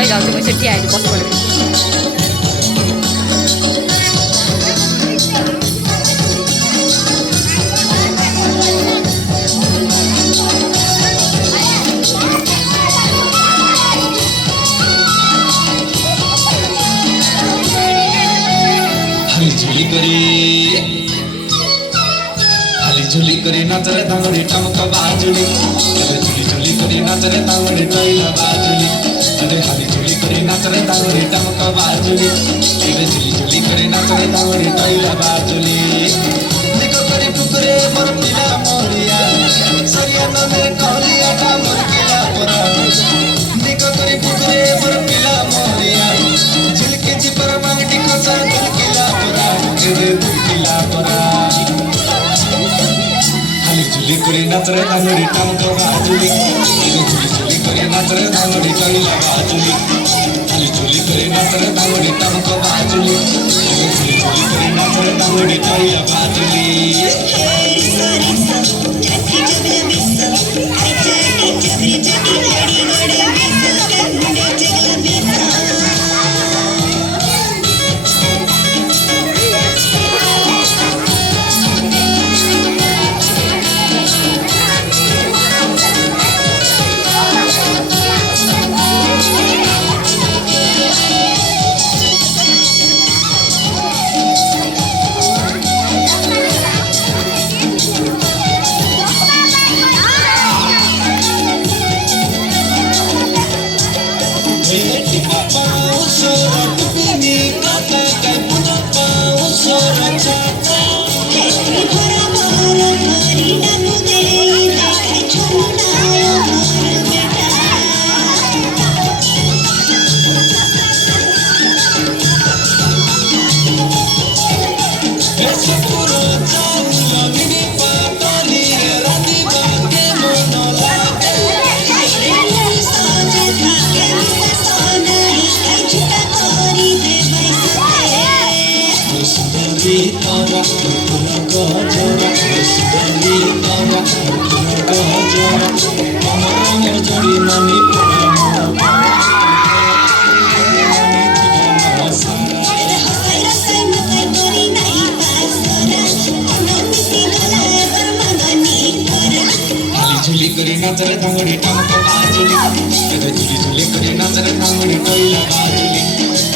पढाइ जाउँछु म सेठी आइले बस पढ्छु झुली करी नाचरे दांगड़ी टमक बाजुली अरे झुली करी नाचरे दांगड़ी टैला बाजुली अरे हाली झुली करी नाचरे दांगड़ी टमक बाजुली अरे झुली करी नाचरे दांगड़ी टैला बाजुली निको करी टुकरे मोर पिला मोरिया सरिया न मेरे कहलिया का मोर पिला परा निको करी टुकरे मोर पिला मोरिया झिलके जिपर मांगटी खसा दिलकिला परा रे दिलकिला परा झुली करी नाचरे दांगड़ी टमक बाजुली झुली करी नाचरे दांगड़ी टैला बाजुली झुली करी नाचरे दांगड़ी टमक बाजुली झुली करी नाचरे दांगड़ी टैला बाजुली झुली करी नाचरे दांगड़ी टमक बाजुली अरे झुली करी नाचरे दांगड़ी टैला बाजुली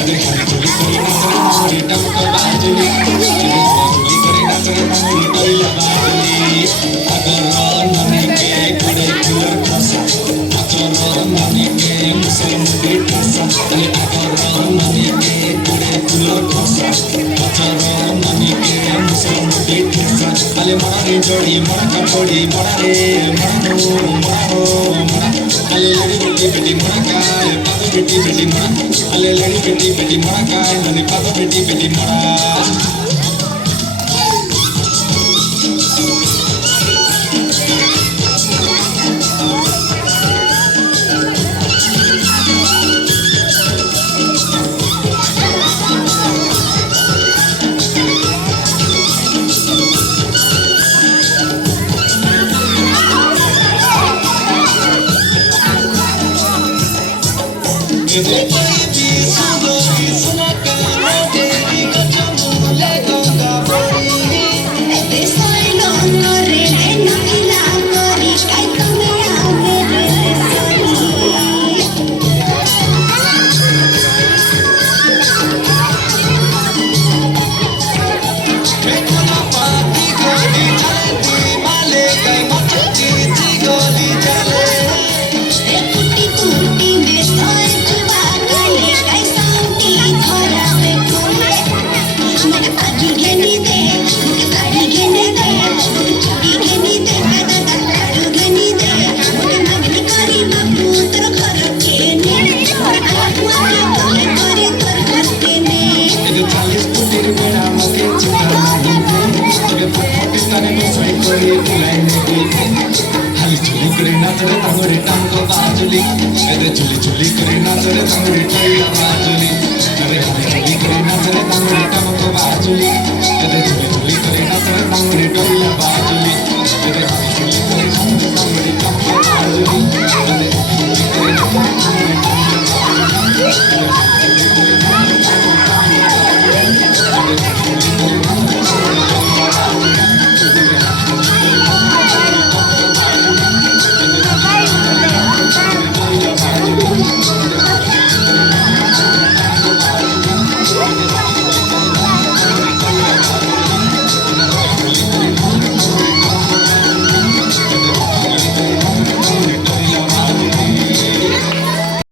अरे झुली करी नाचरे दांगड़ी टमक बाजुली अरे झुली करी नाचरे दांगड़ी टैला बाजुली अगर नने के खड़े फुलर खसा अगर नने के मुसलम के खसा अरे अगर नने के खड़े फुलर खसा अगर नने के मुसलम के खसा अले मारे जोड़ी मड़का पड़ी मड़ारे अले लड़ी बेटी बेटी मड़का पातो बेटी बेटी मड़ा अले लड़ी बेटी बेटी मड़का नने पातो बेटी बेटी मड़ा नाचरे दांगड़ी टमक बाजुली अरे झुली करी नाचरे दांगड़ी टैला बाजुली अरे झुली करी नाचरे दांगड़ी टमक बाजुली अरे झुली करी नाचरे दांगड़ी टैला बाजुली अरे